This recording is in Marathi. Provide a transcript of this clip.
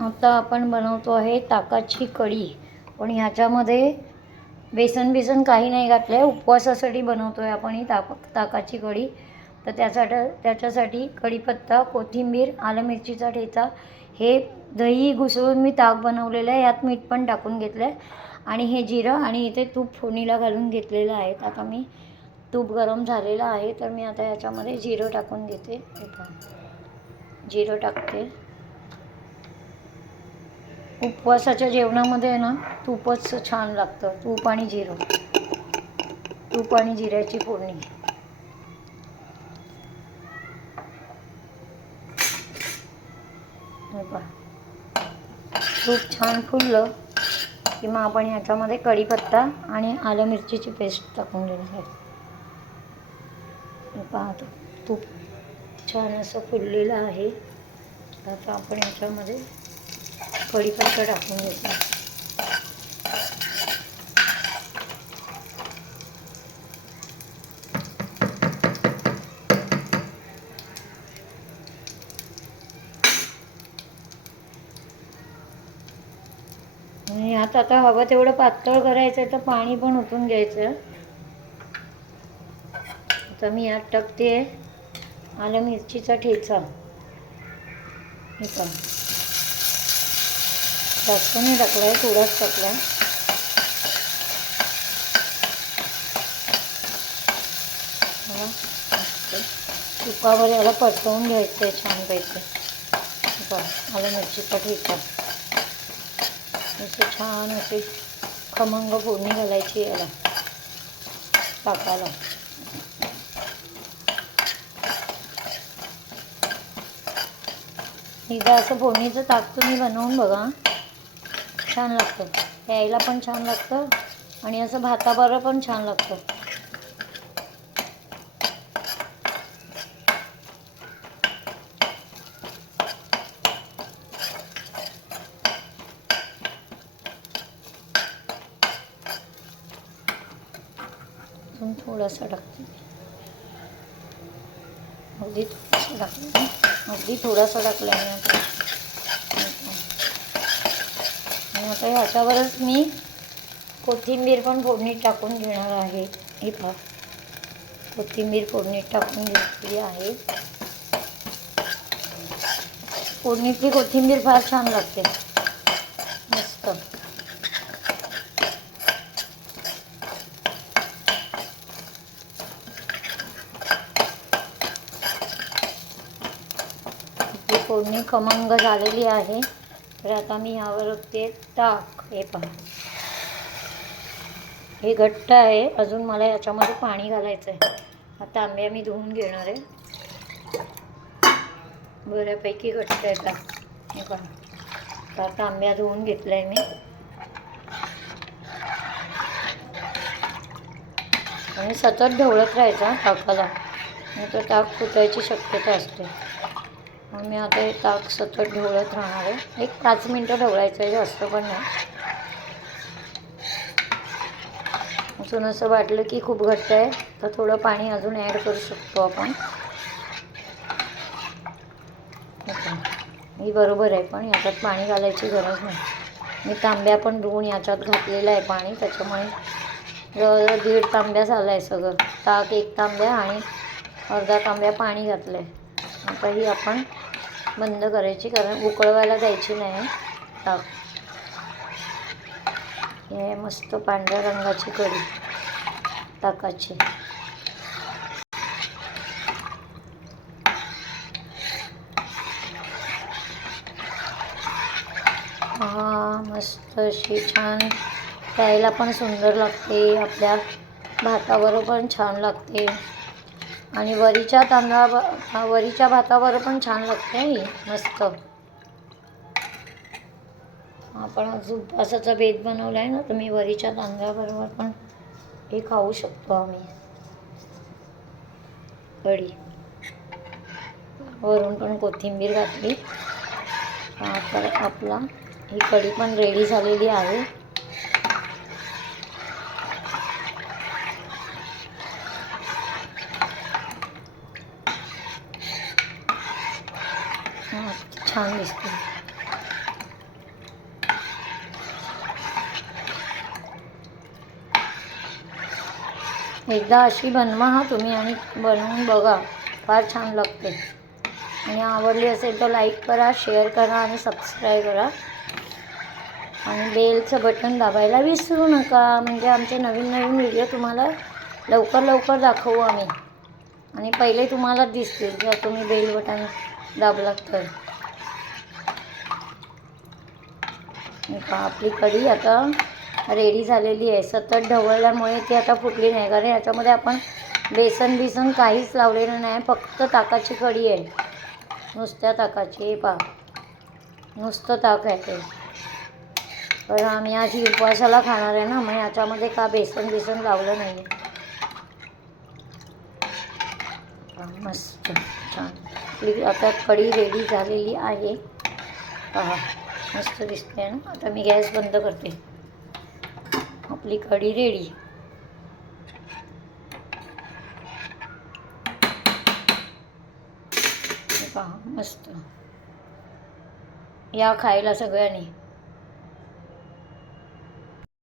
आता आपण बनवतो आहे ताकाची कढी, पण ह्याच्यामध्ये बेसन काही नाही घातलं आहे. उपवासासाठी बनवतो आहे आपण ही ताकाची कढी. तर त्याच्यासाठी कढीपत्ता, कोथिंबीर, आलं मिरचीचा ठेचा, हे दही घुसळून मी ताक बनवलेलं आहे. यात मीठ पण टाकून घेतलं आहे आणि हे जिरं आणि इथे तूप फोडणीला घालून घेतलेलं आहे. आता मी तूप गरम झालेलं आहे, तर मी आता याच्यामध्ये जिरं टाकून घेते. जिरं टाकते. उपवासाच्या जेवणामध्ये आहे ना, तूपच छान लागतं. तूप आणि जिरं, तूप आणि जिऱ्याची फोडणी. तूप छान फुललं की मग आपण याच्यामध्ये कढीपत्ता आणि आलं मिरचीची पेस्ट टाकून देणार आहे. पाहतो तूप छान असं फुललेलं आहे. आता आपण याच्यामध्ये कढीपत्ता टाकून घेतो. आणि आता हवं तेवढं पातळ करायचं आहे, तर पाणी पण ओतून घ्यायचं. आता मी यात टाकते आलं मिरचीचा ठेचा. हे पहा, जास्त नाही टाकला आहे, थोडाच टाकला आहे. तुपावर याला परतवून घ्यायचं आहे छानपैकी. पहा, आलं मिरचीचा ठेचा असे छान असे खमंग फोडणी घालायची याला ताकाला. एकदा असं फोडणीचं ताक तुम्ही बनवून बघा, छान लागतं. प्यायला पण छान लागतं आणि असं भाताबरोबर पण छान लागतं. अजून थोडासा टाकते, अगदी थोडासा टाकलं, अगदी थोडासा टाकला आहे आता. आणि आता ह्याच्यावरच मी कोथिंबीर पण फोडणीत टाकून घेणार आहे. हे पहा, कोथिंबीर फोडणीत टाकून घेतली आहे. फोडणीतली कोथिंबीर फार छान लागते, मस्त. फोडणी खमंग झालेली आहे. तर आता मी यावर ते ताक. हे पहा, हे घट्ट आहे, अजून मला याच्यामध्ये पाणी घालायचं आहे. आता तांब्या मी धुवून घेणार आहे. बऱ्यापैकी घट्ट आहे ताक. हे पहा, आता तांब्या धुवून घेतला आहे मी. आणि सतत ढवळत राहायचं ताकाला, नाही तर ताक फुटायची शक्यता असते. मग मी आता हे ताक सतत ढवळत राहणार आहे. एक 5 मिनटं ढवळायचं आहे, जास्त पण नाही. अजून असं वाटलं की खूप घट्ट आहे, तर थोडं पाणी अजून ॲड करू शकतो आपण. ही बरोबर आहे, पण याच्यात पाणी घालायची गरज नाही. मी तांब्या पण धुवून याच्यात घातलेलं आहे पाणी, त्याच्यामुळे 1.5 तांब्या झाला आहे सगळं. ताक 1 तांब्या आणि अर्धा तांब्या पाणी घातलं आहे. आता ही आपण बंद करायची, कारण उकळवायला द्यायची नाही ताक. हे मस्त पांढऱ्या रंगाची कढी ताकाची. मस्त अशी छान, प्यायला पण सुंदर लागते, आपल्या भाताबरोबर पण छान लागते आणि वरीच्या भाताबरोबर पण छान लागते. ही मस्त. आपण आज उपवासाचा बेत बनवला आहे ना, तर मी वरीच्या तांदळाबरोबर पण हे खाऊ शकतो आम्ही कढी. वरून पण कोथिंबीर घातली. तर आपला ही कढी पण रेडी झालेली आहे. छान दिसते. एकदा अशी बनवा हा तुम्ही आणि बनवून बघा, फार छान लागते. आणि आवडली असेल तर लाईक करा, शेअर करा आणि सबस्क्राईब करा. आणि बेलचं बटन दाबायला विसरू नका, म्हणजे आमचे नवीन नवीन व्हिडिओ तुम्हाला लवकर लवकर दाखवू आम्ही. आणि पहिले तुम्हाला दिसतील जर तुम्ही बेल बटन दाबलात तर. आपली कढी आता रेडी झालेली आहे. सतत ढवळल्यामुळे ती आता फुटली नाही, कारण याच्यामध्ये आपण बेसन काहीच लावलेलं नाही, फक्त ताकाची कढी आहे, नुसत्या ताकाची. हे पहा, नुसतं ताक आहे ते. तर आम्ही आज उपवासाला खाणार आहे ना, मग याच्यामध्ये का बेसन लावलं नाही आहे. मस्त छान आपली आता कढी रेडी झालेली आहे. पहा मस्त दिसते ना. आता मी गॅस बंद करते. आपली कढी रेडी. पहा मस्त. या खायला सगळ्यांनी.